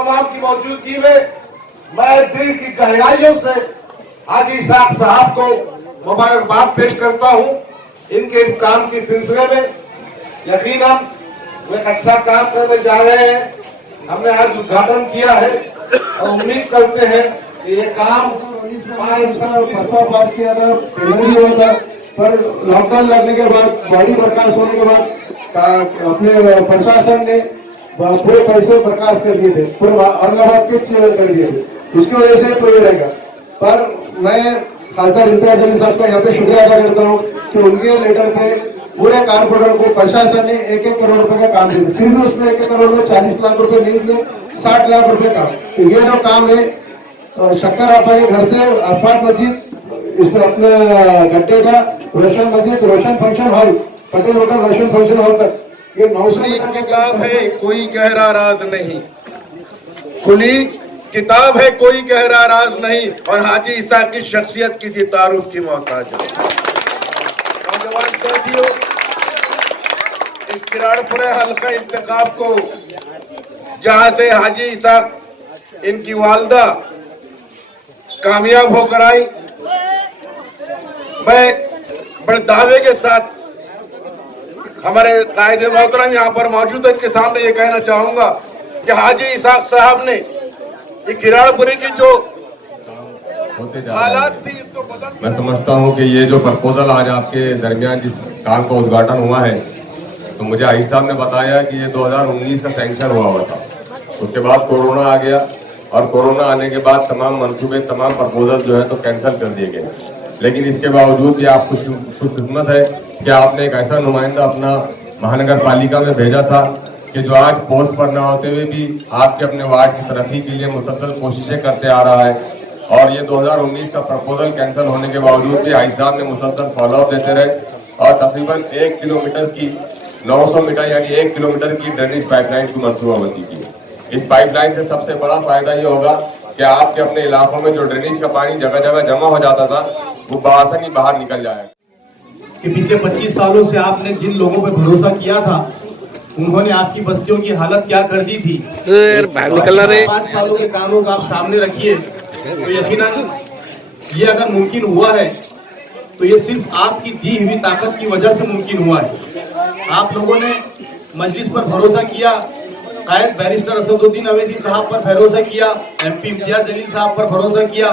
तमाम की मौजूदगी में मैं दिल की गहराइयों से हाजी इसाक साहब को मुबारकबाद पेश करता हूं इनके इस काम की सिलसिले में। यकीनन वो एक अच्छा काम करने जा रहे हैं। हमने आज उद्घाटन किया है और उम्मीद करते हैं कि ये काम प्रस्ताव पास किया था, पर लॉकडाउन लगने के बाद, बॉडी बर्खास्त होने के बाद अपने प्रशासन ने पूरे पैसे बर्खास्त कर दिए थे, पूरे औरंगाबाद के कर दिए थे। उसकी वजह से तो ये रहेगा। पर मैं खासदार इम्तियाज अली साहब का यहाँ पे शुक्रिया अदा करता हूँ कि उनके लेटर पे पूरे कारपोरेटर को प्रशासन ने 1-1 करोड़ रुपए का काम दिया। फिर भी उसमें 1-1 करोड़ में 40 लाख रुपए नहीं दिए, 60 लाख रुपए का। तो ये जो काम है शक्कर आपा घर से अरफात मस्जिद, इसमें अपने गड्ढे का रोशन मस्जिद, रोशन फंक्शन हॉल, पटेल होटल रोशन फंक्शन हॉल तक ये 900 किताब है, कोई गहरा राज नहीं। खुली किताब है, कोई गहरा राज नहीं। और हाजी इसाक की शख्सियत किसी तारुफ की मोहताज है। नौजवान साथियों, इस किराड़पुरा हल्का इंतखाब को जहां से हाजी इसाक इनकी वालदा कामयाब होकर आई, मैं बड़े दावे के साथ हमारे कायदे मोहतरम यहाँ पर मौजूद है, इनके सामने ये कहना चाहूंगा कि हाजी इसाक साहब ने ये किराड़पुरी की जो हालात थी इसको बदल। मैं समझता हूँ कि ये जो प्रपोजल आज आपके दरमियान जिस काम का उद्घाटन हुआ है, तो मुझे आई साहब ने बताया कि ये 2019 का सैंक्शन हुआ था। उसके बाद कोरोना आ गया और कोरोना आने के बाद तमाम मंसूबे, तमाम प्रपोजल जो है तो कैंसिल कर दिए गए। लेकिन इसके बावजूद भी आप खुशकिस्मत है कि आपने एक ऐसा नुमाइंदा अपना महानगर पालिका में भेजा था कि जो आज पोस्ट पर न होते हुए भी आपके अपने वार्ड की तरक्की के लिए मुसलसल कोशिशें करते आ रहा है। और ये 2019 का प्रपोजल कैंसिल होने के बावजूद भी आई साहब ने मुसलसल फॉलोअप देते रहे और तकरीबन 1 किलोमीटर की 900 मीटर यानी 1 किलोमीटर की ड्रेनेज पाइपलाइन की मंसूबाबंदी की। इस पाइपलाइन से सबसे बड़ा फायदा ये होगा कि आपके अपने इलाकों में जो ड्रेनेज का पानी जगह जगह जमा हो जाता था वो बासानी बाहर निकल जाएगा। कि पिछले 25 सालों से आपने जिन लोगों पर भरोसा किया था, उन्होंने आपकी बस्तियों की हालत क्या कर दी थी। 5 सालों के कामों का आप सामने रखिए, तो यकीनन ये अगर मुमकिन हुआ है तो ये सिर्फ आपकी दी हुई ताकत की वजह से मुमकिन हुआ है। आप लोगों ने मजलिस पर भरोसा किया, कायद बैरिस्टर असदुद्दीन अवैसी साहब पर भरोसा किया, MP इम्तियाज जलील साहब पर भरोसा किया।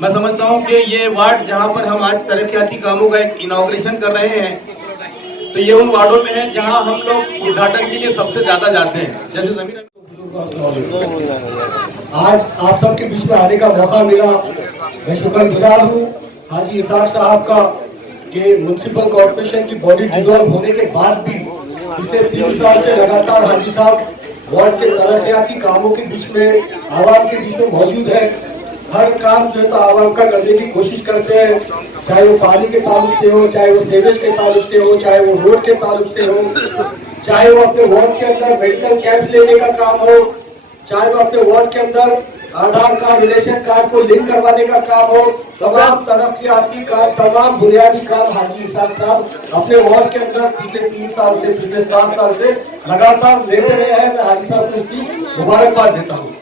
मैं समझता हूं कि ये वार्ड जहां पर हम आज तरक्याती कामों का एक इनॉग्रेशन कर रहे हैं, तो ये उन वार्डों में है जहां हम लोग उद्घाटन के लिए सबसे ज्यादा जाते हैं। जैसे जमीन आज आप सबके बीच में आने का मौका मिला, मैं शुक्रगुजार हूँ हाजी इसाक साहब का कि म्युनिसिपल कॉर्पोरेशन की बॉडी डिसॉल्व होने के बाद भी पिछले 3 साल से लगातार हाजी साहब वार्ड के तरक्याती कामों के बीच में, आवाम के बीच में मौजूद है। हर काम जो है तो आवाम का करने की कोशिश करते हैं, चाहे वो पानी के ताल्लुक से हो, चाहे वो सीवेज के ताल्लुक से हो, चाहे वो रोड के ताल्लुक से हो, चाहे वो अपने वार्ड के अंदर मेडिकल कैंप लेने का काम हो, चाहे वो अपने वार्ड के अंदर आधार कार्ड, रिलेशन कार्ड को लिंक करवाने का काम हो। तमाम तरक्याती काम, तमाम बुनियादी काम हाजी इसाक साहब अपने वार्ड के अंदर पिछले 3 साल से, पिछले 7 साल से लगातार लेते रहे हैं। मैं हाजी साहब को इसकी मुबारकबाद देता हूँ।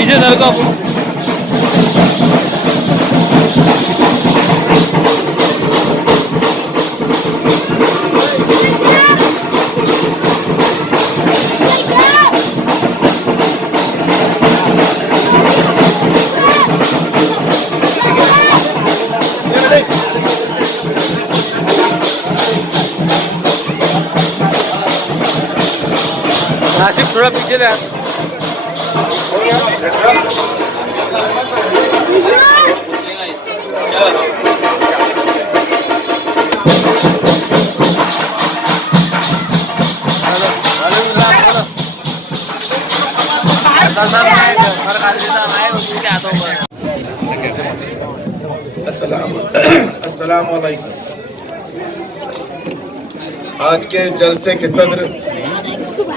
पीछे लड़का नासिक थोड़ा पीछे ले अस्सलाम वालेकुम। आज के जलसे के सदर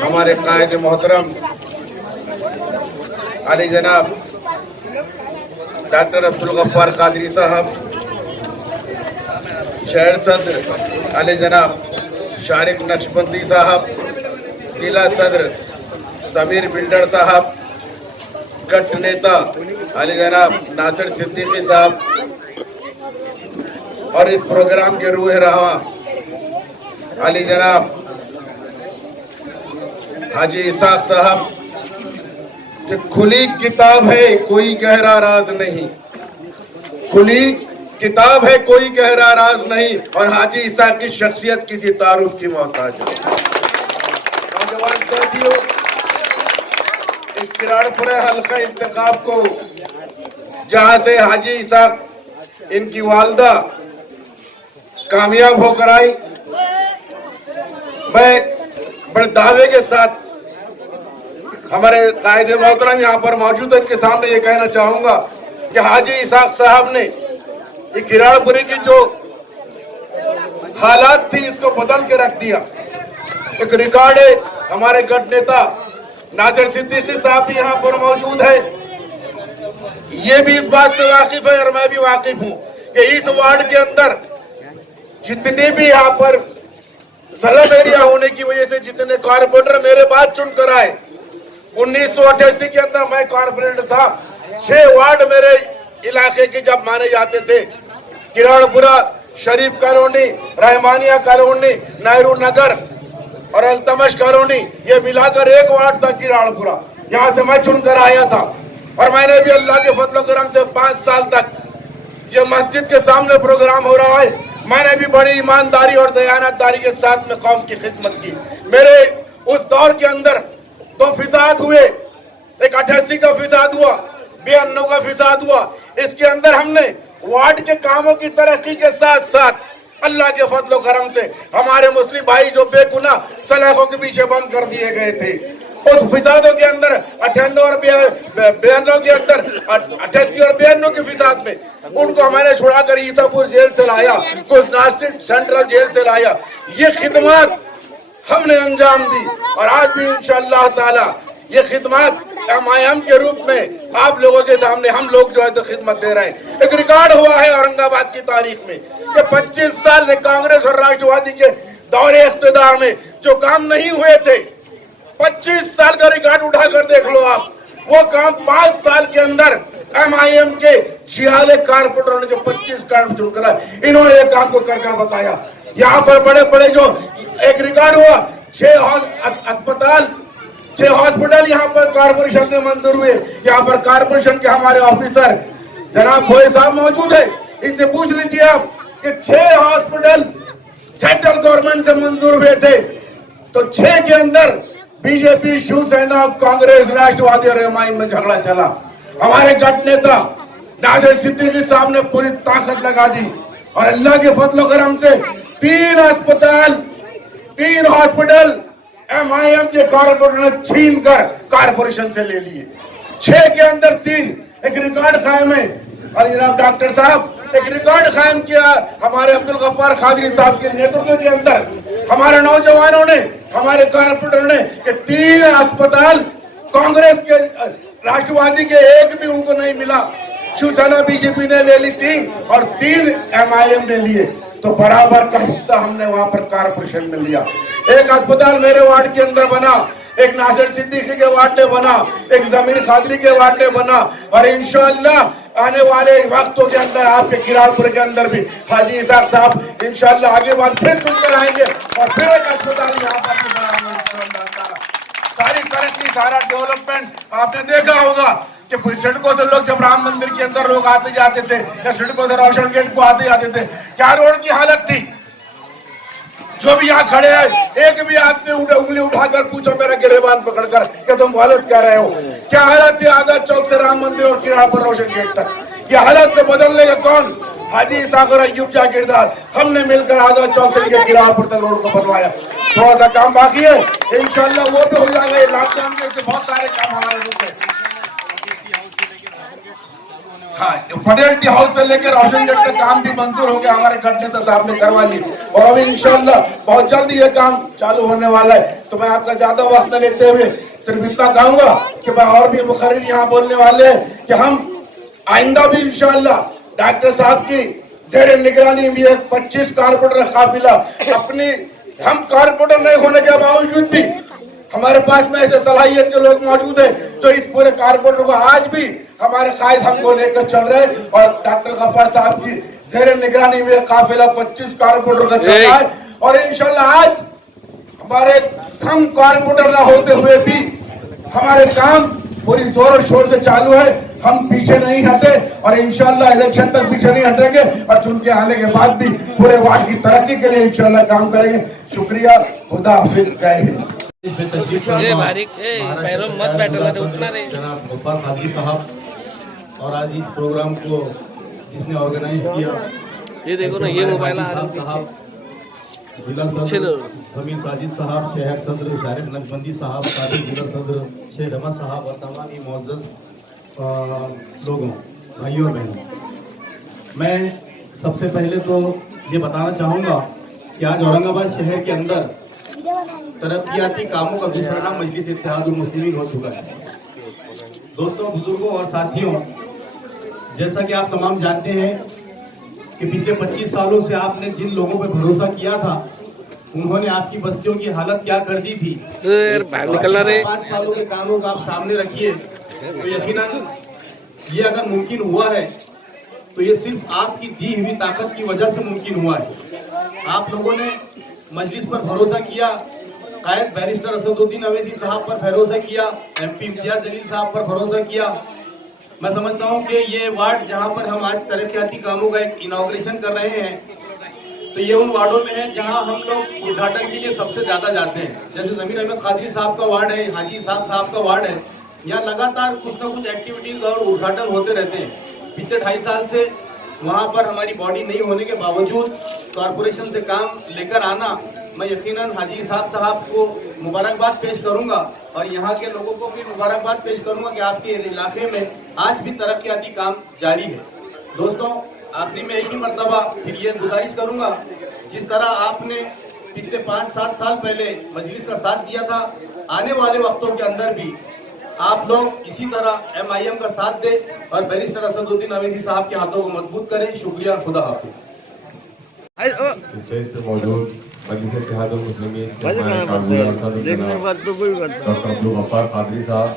हमारे कायद मोहतरम अली जनाब डॉक्टर अब्दुल गफ्फार कादरी साहब, शहर सदर अली जनाब शारिक नक्शबंदी साहब, जिला सदर समीर बिल्डर साहब, गठ नेता अली जनाब नासिर सिद्दीकी साहब और इस प्रोग्राम के रूह रहा अली जनाब हाजी इसाक साहब। कि खुली किताब है कोई गहरा राज नहीं, खुली किताब है कोई गहरा राज नहीं, और हाजी इसाक की शख्सियत किसी तारुफ की मोहताज है। नौजवान साथियों, इस किराड़पुरा हल्का इंतखाब को जहां से हाजी इसाक इनकी वालदा कामयाब होकर आई, मैं बड़े दावे के साथ हमारे कायद मोहतरम यहाँ पर मौजूद है के सामने ये कहना चाहूंगा कि हाजी इसाक साहब ने ये किराड़पुरी की जो हालात थी इसको बदल के रख दिया। एक रिकॉर्ड है, हमारे गठ नेता नासिर सिद्दीकी साहब भी यहाँ पर मौजूद है, ये भी इस बात से वाकिफ है और मैं भी वाकिफ हूँ कि इस वार्ड के अंदर जितने भी यहाँ पर स्लम एरिया होने की वजह से जितने कॉर्पोरेटर मेरे बाद चुनकर आए, 1988 के अंदर मैं कॉर्पोरेटर था, 6 वार्ड मेरे इलाके के जब माने जाते थे, किराड़पुरा, शरीफ कॉलोनी, रहमानिया कॉलोनी, नेहरू नगर और अल्तमश कॉलोनी, ये मिलाकर एक वार्ड था किराड़पुरा। यहाँ से मैं चुनकर आया था और मैंने भी अल्लाह के फजल करम से 5 साल तक ये मस्जिद के सामने प्रोग्राम हो रहा है, मैंने भी बड़ी ईमानदारी और दयानतदारी के साथ में कौम की खिदमत की। मेरे उस दौर के अंदर 2 फिसाद हुए, एक 88 का फिसाद हुआ, 92 का फिसाद हुआ। इसके अंदर हमने वार्ड के कामों की तरक्की के साथ साथ अल्लाह के फजल करम से हमारे मुस्लिम भाई जो बेगुनाह सलाखों के पीछे बंद कर दिए गए थे, उस फिसादों के अंदर 98 और 92 के अंदर 88 और 92 के फिसाद में उनको मैंने छुड़ाकर ईसापुर जेल से लाया, कुछ नासिक सेंट्रल जेल से लाया। ये खिदमत हमने अंजाम दी और आज भी इंशाअल्लाह ताला ये खिदमत एमआईएम के रूप में आप लोगों के सामने हम लोग जो है तो खिदमत दे रहे हैं। एक रिकॉर्ड हुआ है औरंगाबाद की तारीख में कि 25 साल ने कांग्रेस और राष्ट्रवादी के दौरे इख्तिदार में जो काम नहीं हुए थे, 25 साल का रिकॉर्ड उठाकर देख लो आप, वो काम 5 साल के अंदर MIM के 46 कारपोरेटरों ने जो 25 काम शुरू करा, इन्होंने ये काम को कर बताया। यहाँ पर बड़े बड़े जो एक रिकॉर्ड हुआ 6 अस्पताल 6 हॉस्पिटल यहाँ पर कारपोरेशन ने मंजूर हुए। यहाँ पर कारपोरेशन के हमारे ऑफिसर जनाब भोई साहब मौजूद है, इनसे पूछ लीजिए आप कि 6 हॉस्पिटल सेंट्रल गवर्नमेंट से मंजूर हुए थे, तो 6 के अंदर बीजेपी, शिवसेना, कांग्रेस, राष्ट्रवादी और MIM में झगड़ा चला। हमारे गठ नेता नाज़र सिद्दीकी साहब ने पूरी ताकत लगा दी और अल्लाह के फजल करम से 3 अस्पताल 3 हॉस्पिटल MIM के कारपोरेटर ने छीन कर कारपोरेशन से ले लिए। 6 के अंदर 3, एक रिकॉर्ड कायम है। और जनाब डॉक्टर साहब एक रिकॉर्ड कायम किया हमारे अब्दुल गफ्फार खादरी साहब के नेतृत्व के अंदर, हमारे नौजवानों ने, हमारे कारपोरेटर ने कि 3 अस्पताल कांग्रेस के, राष्ट्रवादी के एक भी उनको नहीं मिला। शिवसेना बीजेपी ने ले ली 3 और 3 MIM ने लिए, तो बराबर का हिस्सा हमने वहां पर कारपोरेशन में लिया। एक अस्पताल मेरे वार्ड के अंदर बना, एक नाज़र सिद्दीकी के वार्ड में बना, एक जमीर खादरी के वार्ड में बना और इंशाअल्लाह आने वाले वक्तों के अंदर आपके किरारपुर के अंदर भी हाजी इसाक साहब इंशाअल्लाह आगे बार फिर सुनकर आएंगे और फिर एक अस्पताल यहाँ पर भी बनाएंगे। सारी तरक्की, सारा डेवलपमेंट आपने देखा होगा कि सड़कों से लोग जब राम मंदिर के अंदर लोग आते जाते थे या सड़कों से रोशन गेट को आते जाते थे, क्या रोड की हालत थी। जो भी यहाँ खड़े हैं एक भी आदमी उंगली उठाकर पूछो मेरा गिरेबान पकड़कर कि तुम गलत कर रहे हो। क्या हालत थी आजाद चौक से राम मंदिर और किरारपुर रोशन गेट तक। ये हालत को बदलने का कौन? हाजी इसाक और अय्यूब का किरदार। हमने मिलकर आजाद चौक से लेकर किरारपुर तक रोड को बनवाया। थोड़ा सा काम बाकी है, इंशाल्लाह वो भी हो जाएगा। लॉकडाउन के बहुत सारे काम हमारे रुके। हाँ, पटेल टी हाउस से लेकर रोशन गेट तक काम भी मंजूर हो गया, हमारे गठ नेता साहब ने करवा ली और अभी इंशाल्लाह बहुत जल्दी ये काम चालू होने वाला है। तो मैं आपका ज्यादा वक्त न लेते हुए सिर्फ इतना कहूंगा कि मैं और भी मुखर्रिर यहाँ बोलने वाले हैं कि हम आइंदा भी इंशाल्लाह डॉक्टर साहब की जेर निगरानी भी एक 25 कारपोरेटर काफिला अपनी, हम कारपोरेटर नहीं होने के बावजूद भी हमारे पास में ऐसे सलाहियत के लोग मौजूद है तो इस पूरे कारपोरेटर को आज भी हमारे कायद हमको लेकर चल रहे हैं और डॉक्टर गफ्फार साहब की जेर निगरानी में काफिला 25 कारपोरेटर का चल रहा है। और इंशाल्लाह आज हमारे कम कारपोरेटर न होते हुए भी हमारे काम पूरी जोर और शोर से चालू है। हम पीछे नहीं हटे और इंशाल्लाह इलेक्शन तक पीछे नहीं हटेंगे और चुन के आने के बाद भी पूरे वार्ड की तरक्की के लिए इंशाल्लाह काम करेंगे। शुक्रिया, खुदा हाफिज, जय हिंद। जनाब गफ्फार खादरी साहब और आज इस प्रोग्राम को जिसने ऑर्गेनाइज किया, ये देखो ना, ये मोबाइल साहब, जिला सदर समीर साजिद साहब, शहर सदर शारिफ नक्शबंदी साहब, साबिक जिला सदर शेख अहमद साहब और तमाम ही मुअज़्ज़ज़ लोगों, भाइयों और बहनों, मैं सबसे पहले तो ये बताना चाहूँगा कि आज औरंगाबाद शहर के अंदर तरक्याती कामों का दूसरा नाम मजलिस इत्तेहादुल मुस्लिमीन हो चुका है। दोस्तों, बुजुर्गों और साथियों, जैसा कि आप तमाम जानते हैं कि पिछले 25 सालों से आपने जिन लोगों पर भरोसा किया था उन्होंने आपकी बस्तियों की हालत क्या कर दी थी। 5 सालों के कामों का आप सामने रखिए तो यकीनन ये अगर मुमकिन हुआ है तो ये सिर्फ आपकी दी हुई ताकत की वजह से मुमकिन हुआ है। आप लोगों ने मजलिस पर भरोसा किया, कायद बैरिस्टर असदुद्दीन अवैसी साहब पर भरोसा किया, MP इम्तियाज जलील साहब पर भरोसा किया। मैं समझता हूं कि ये वार्ड जहां पर हम आज तरक्याती कामों का एक इनॉग्रेशन कर रहे हैं तो ये उन वार्डों में है जहां हम लोग उद्घाटन के लिए सबसे ज्यादा जाते हैं। जैसे जमीर अहमद खादरी साहब का वार्ड है, हाजी इसाक साहब का वार्ड है, यहाँ लगातार कुछ ना कुछ एक्टिविटीज और उद्घाटन होते रहते हैं। पिछले 2.5 साल से वहाँ पर हमारी बॉडी नहीं होने के बावजूद कॉरपोरेशन से काम लेकर आना, मैं यकीनन हाजी इसाक साहब को मुबारकबाद पेश करूंगा और यहाँ के लोगों को भी मुबारकबाद पेश करूंगा कि आपके इलाके में आज भी तरक्याती काम जारी है। दोस्तों, आखिरी में एक ही मरतबा फिर ये गुजारिश करूंगा, जिस तरह आपने पिछले 5-7 साल पहले मजलिस का साथ दिया था, आने वाले वक्तों के अंदर भी आप लोग इसी तरह MIM का साथ दें और बैरिस्टर असदुद्दीन अवैसी साहब के हाथों को मजबूत करें। शुक्रिया, खुदा हाफिज। स्टेज पे मौजूद मजलिस इत्तेहादुल मुस्लिमीन डॉक्टर अब्दुल गफ्फार खादरी साहब,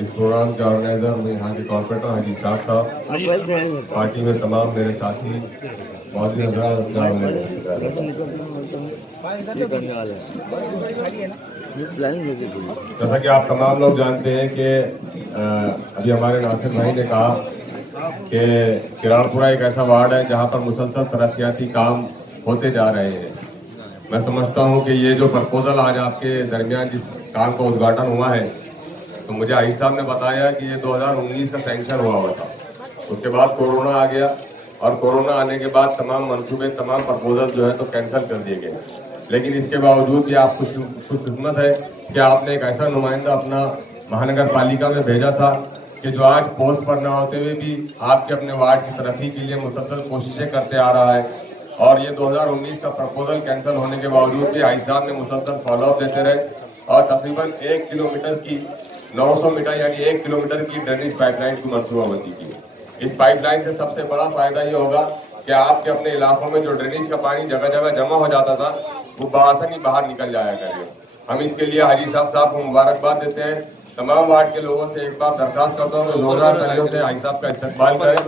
इस प्रोग्राम के ऑर्गेनाइजर में यहाँ के कॉर्पोरेटर हाजी साहब, पार्टी में तमाम मेरे साथी मौजूद जैसा कि आप तमाम लोग जानते हैं कि अभी हमारे नासिर भाई ने कहा कि किराड़पुरा एक ऐसा वार्ड है जहाँ पर मुसलसल तरक्याती काम होते जा रहे हैं। मैं समझता हूँ कि ये जो प्रपोजल आज आपके दरमियान जिस काम का उद्घाटन हुआ है, तो मुझे आई साहब ने बताया कि ये 2019 का सैंक्शन हुआ था। उसके बाद कोरोना आ गया और कोरोना आने के बाद तमाम मंसूबे, तमाम प्रपोजल जो है तो कैंसिल कर दिए गए। लेकिन इसके बावजूद भी आप खुशकिस्मत है कि आपने एक ऐसा नुमाइंदा अपना महानगर पालिका में भेजा था कि जो आज पोस्ट पर न होते हुए भी आपके अपने वार्ड की तरक्की के लिए मुसलसल कोशिशें करते आ रहा है। और ये 2019 का प्रपोजल कैंसिल होने के बावजूद भी आई साहब ने मुसलसल फॉलोअप देते रहे और तकरीबन 1 किलोमीटर की 900 मीटर यानी 1 किलोमीटर की ड्रेनेज पाइपलाइन की मंसूबाबंदी की। इस पाइपलाइन से सबसे बड़ा फायदा ये होगा कि आपके अपने इलाकों में जो ड्रेनेज का पानी जगह जगह जमा हो जाता था वो बआसानी बाहर निकल जाया करेगा। हम इसके लिए हाजी साहब को मुबारकबाद देते हैं। तमाम वार्ड के लोगों से एक बार दरखास्त करता हूँ कि जोरदार तालियों से हाजी साहब का इस्तकबाल करें,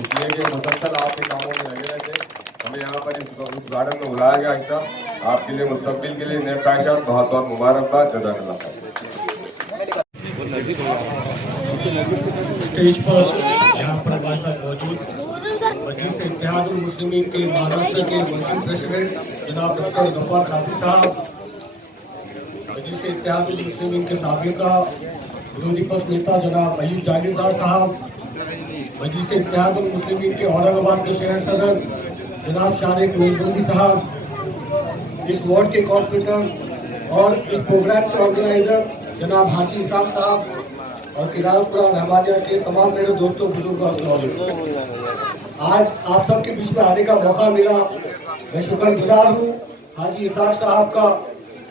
इसलिए कि मुसलसल आपके कामों में लगे रहते। हमें यहाँ पर इस गार्डन में बुलाया गया। हाजी साहब आपके लिए मुस्तकबिल के लिए नेक ख्वाहिशात, बहुत बहुत मुबारकबाद। जज़ाकल्लाह। स्टेज पर यहाँ पर हमारे साथ मौजूद मजलिस इत्तेहादुल मुस्लिमीन के महाराष्ट्र के वर्किंग प्रेसिडेंट जनाब डॉक्टर गफ्फार काजी साहब, मजलिस इत्तेहादुल मुस्लिमीन के साबिका विरोधी पक्ष नेता जनाब अयूब जागीरदार साहब, मजलिस इत्तेहादुल मुस्लिमीन के औरंगाबाद के शहर सदर जनाब शारिक मेजबूरी साहब, इस वार्ड के कॉर्पोरेटर और इस प्रोग्राम के ऑर्गेनाइजर जनाब हाजी इसाक साहब और किराड़पुरा रहमानिया के तमाम मेरे दोस्तों बुजुर्गों, आज आप सबके बीच में आने का मौका मिला। मैं शुक्रगुजार हूँ हाजी इसाक साहब का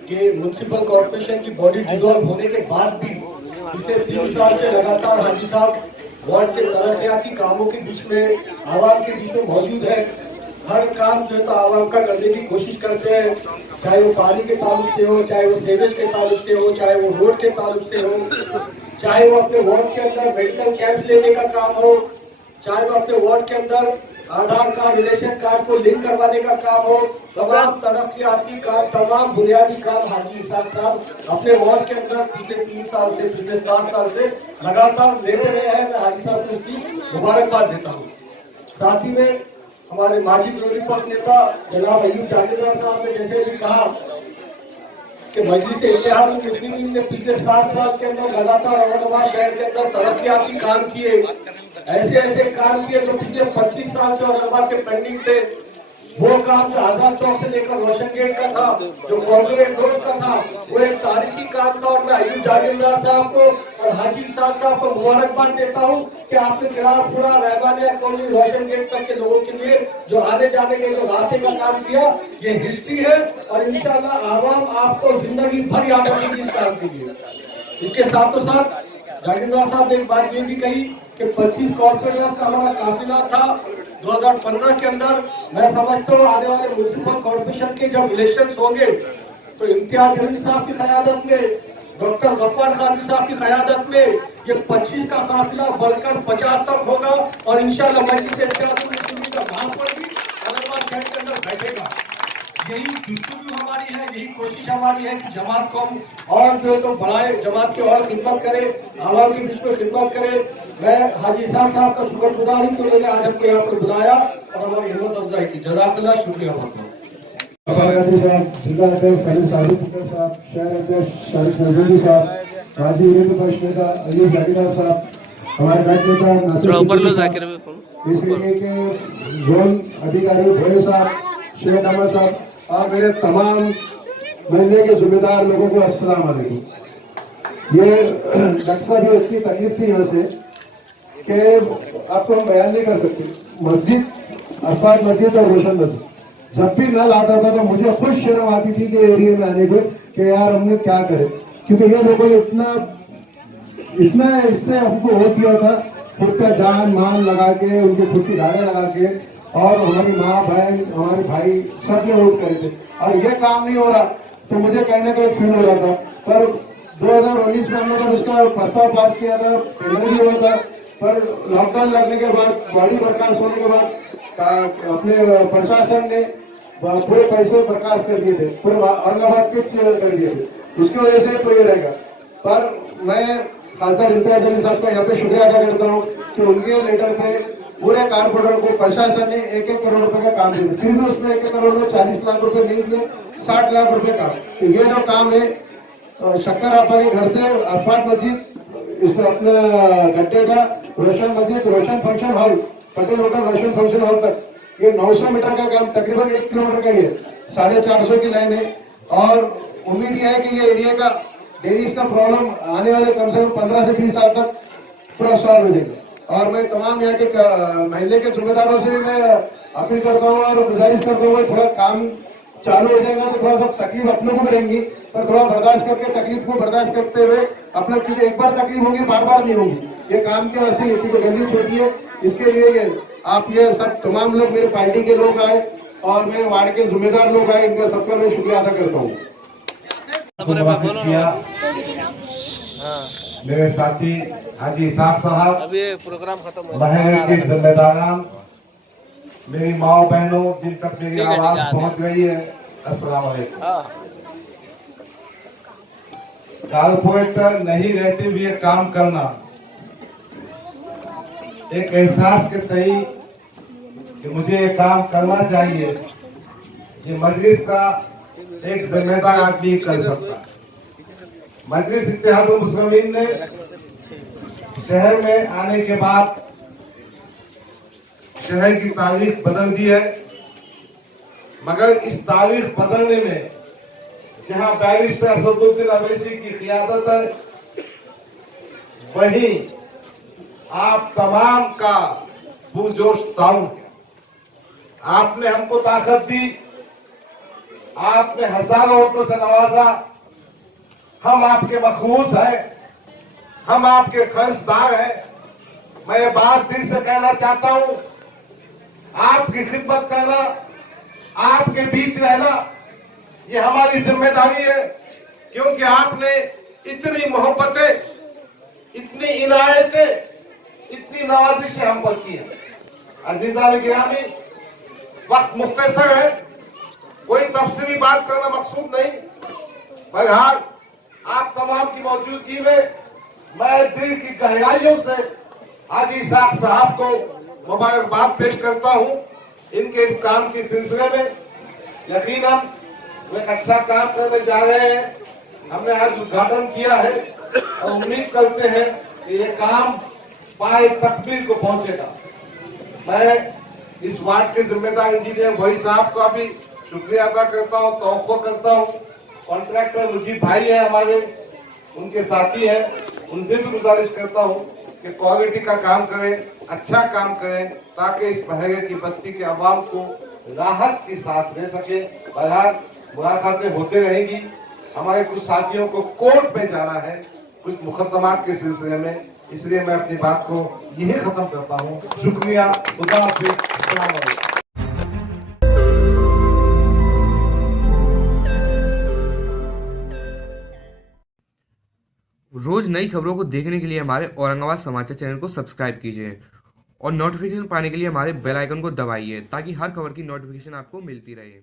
कि म्युनिसिपल कॉर्पोरेशन की बॉडी डिसॉल्व होने के बाद भी पिछले 3 साल से लगातार हाजी साहब वार्ड के तरक्याती कामों के बीच में, आवाम के बीच में मौजूद है। हर काम जो है तो आवाम का करने की कोशिश करते हैं, चाहे वो पानी के ताल्लुक से हो, चाहे वो सीवेज के ताल्लुक से हो, चाहे वो रोड के ताल्लुक से हो, चाहे वो अपने वार्ड के अंदर मेडिकल कैंप लेने का काम हो, चाहे वो अपने वार्ड के अंदर आधार कार्ड, रिलेशन कार्ड को लिंक करवाने का काम हो। तमाम तरक्याती काम, तमाम बुनियादी काम हाजी इसाक साहब अपने वार्ड के अंदर पिछले 3 साल से, पिछले 7 साल से लगातार लेते रहे हैं। मैं हाजी साहब को उसकी मुबारकबाद देता हूँ। साथ ही में हमारे माजी विरोधी पक्ष नेता जनाब अयूब जागीरदार साहब ने जैसे भी कहा कि मजलिस इत्तेहादुल मुस्लिमीन ने पिछले 7 साल के अंदर लगातार औरंगाबाद शहर के अंदर तरक्याती काम किए, ऐसे काम किए जो पिछले 25 साल से औरंगाबाद के पेंडिंग थे। वो काम जो आजाद चौक से लेकर रोशन गेट का था, जो कॉर्पोरेट रोड का था, वो एक तारीखी काम था। और मैं अयूब जागीरदार साहब को और हाजी इसाक साहब को मुबारकबाद देता हूँ कि आपने किराड़पुरा, रहमानिया कॉलोनी, रोशन गेट तक के लोगों के लिए जो आने जाने के जो रास्ते का काम किया, ये हिस्ट्री है और इंशाल्लाह आवाम आपको जिंदगी भर याद रखेगी इस काम के लिए। इसके साथ जागीरदार साहब ने एक बात ये भी कही कि 25 कॉर्पोरेटर्स का हमारा काफिला था 2015 के अंदर। मैं समझता हूँ आने वाले म्युनिसिपल कॉर्पोरेशन के जब इलेक्शन होंगे तो इम्तियाज अली साहब की क़यादत में, डॉक्टर गफ्फार काजी साहब की क़यादत में ये 25 का काफिला बढ़कर 50 तक होगा और इंशाल्लाह मजलिस इत्तेहादुल मुस्लिमीन का महापौर भी औरंगाबाद शहर के अंदर बैठेगा। यही जुस्तजू हमारी है, यही कोशिश हमारी है कि जमात को हम और जो है तो बढ़ाए, जमात की और खिदमत करे, आवाम के बीच में खिदमत करे। मैं हाजी इसाक साहब का शुक्रगुजार हूँ कि उन्होंने आज हमको यहाँ पर बुलाया और हमारी हिम्मत अफजाई की। जज़ाकल्लाह, शुक्रिया बहुत बहुत। जिला अध्यक्ष सालिक साहब, शहर अध्यक्ष शारिक मेजबूरी साहब, माजी विरोधी पक्ष नेता अयूब जागीरदार साहब, हमारे बैठ नेता नासिर, इसलिए के जोन अधिकारी भोले साहब, शेख अहमद साहब और मेरे तमाम महीने के जिम्मेदार लोगों को अस्सलाम वालेकुम। ये डॉक्टर साहब इतनी तकलीफ थी यहाँ से कि आपको हम बयान नहीं कर सकते। मस्जिद, अफाद मस्जिद और रोशन मस्जिद, जब भी नल आता था तो मुझे खुद शर्म आती थी कि एरिया में आने को कि यार हमने क्या करे, क्योंकि ये लोगों ने इतना इससे हमको हो दिया था, खुद का जान मान लगा के, उनकी खुद की गाड़ियाँ लगा के, और हमारी माँ बहन, हमारे भाई सब ने वोट करे थे और ये काम नहीं हो रहा तो मुझे कहीं ना कहीं फील हो रहा था। पर 2019 में हम लोगों ने उसका प्रस्ताव पास किया था, टेंडर भी हुआ था, पर लॉकडाउन लगने के बाद, बॉडी बर्खास्त होने के बाद अपने प्रशासन ने पूरे पैसे बर्खास्त कर दिए थे, पूरे औरंगाबाद के कर दिए थे। उसकी वजह से तो ये रहेगा। पर मैं खासदार इम्तियाज अली साहब का यहाँ पे शुक्रिया अदा करता हूँ कि उनके लेटर पे पूरे कारपोरेटर को प्रशासन ने 1-1 करोड़ रुपए का काम दिया, फिर भी उसमें 1-1 करोड़ में 40 लाख रुपए नहीं दिए, 60 लाख रुपए का। तो ये जो काम है शक्कर आपा के घर से अरफात मस्जिद, इसमें अपना गड्ढे का रोशन मस्जिद, रोशन फंक्शन हॉल, पटेल होटल रोशन फंक्शन हॉल तक, ये 900 मीटर का काम, तकरीबन 1 किलोमीटर का ये 450 की लाइन है। और उम्मीद ये है कि ये एरिया का डेरीज का प्रॉब्लम आने वाले कम से कम 15 से 20 साल तक पूरा सॉल्व हो जाएगा। और मैं तमाम यहाँ के महल्ले के जिम्मेदारों से भी मैं अपील करता हूँ और गुजारिश करता हूँ, थोड़ा काम चालू हो जाएगा तो थोड़ा सा तकलीफ अपनों को भी रहेंगी, पर थोड़ा बर्दाश्त करके, तकलीफ को बर्दाश्त करते हुए अपना, क्योंकि एक बार तकलीफ होगी, बार बार नहीं होगी। ये काम के वास्ते इतनी को जल्दी छोटी है, इसके लिए आप ये सब तमाम लोग, मेरे पार्टी के लोग आए और मेरे वार्ड के जिम्मेदार लोग आए, इनका सबका मैं शुक्रिया अदा करता हूँ। मेरे साथी हाजी इसाक साहब, अब ये प्रोग्राम खत्म हो महंगे के जिम्मेदारान, मेरी माओ बहनों जिन तक मेरी आवाज पहुंच गई है, अस्सलाम वालेकुम। कारपोरेटर नहीं रहते हुए काम करना एक एहसास के तई कि मुझे ये काम करना चाहिए, ये मजलिस का एक जिम्मेदार आदमी कर सकता। मजलिस इत्तेहादुल मुस्लिमीन ने शहर में आने के बाद शहर की तारीख बदल दी है, मगर इस तारीख बदलने में जहां बैरिस्टर असदुद्दीन अवैसी की क़ियादत है, वहीं आप तमाम का पुरजोश ताउन। आपने हमको ताकत दी, आपने हजारों वोटों से नवाजा, हम आपके मखबूस हैं, हम आपके कर्जदार हैं। मैं ये बात दिल से कहना चाहता हूं, आपकी खिदमत करना, आपके बीच रहना, ये हमारी जिम्मेदारी है, क्योंकि आपने इतनी मोहब्बतें, इतनी इनायतें, इतनी नवाजिशें हम पर की है। अजीजान गिरामी, वक्त मुख्तसर है, कोई तफसीली बात करना मकसूद नहीं, बहरहाल आप तमाम की मौजूदगी में मैं दिल की गहराइयों से हाजी इसाक साहब को मुबारकबाद पेश करता हूं इनके इस काम के सिलसिले में। यकीनन वो एक अच्छा काम करने जा रहे हैं, हमने आज उद्घाटन किया है और उम्मीद करते हैं कि ये काम पाए तकमील को पहुंचेगा। मैं इस वार्ड के जिम्मेदार इंजीनियर भाई साहब का भी शुक्रिया अदा करता हूँ, तवक्को करता हूँ। कॉन्ट्रैक्टर मुजीब भाई है हमारे, उनके साथी हैं, उनसे भी गुजारिश करता हूँ कि क्वालिटी का काम करें, अच्छा काम करें, ताकि इस बहरे की बस्ती के अवाम को राहत की सांस ले सके। बहरहाल मुलाकातें होते रहेंगी। हमारे कुछ साथियों को कोर्ट में जाना है कुछ मुकदमात के सिलसिले में, इसलिए मैं अपनी बात को यही खत्म करता हूँ। शुक्रिया, खुदा हाफिज़, अस्सलाम वालेकुम। रोज नई खबरों को देखने के लिए हमारे औरंगाबाद समाचार चैनल को सब्सक्राइब कीजिए और नोटिफिकेशन पाने के लिए हमारे बेल आइकन को दबाइए ताकि हर खबर की नोटिफिकेशन आपको मिलती रहे।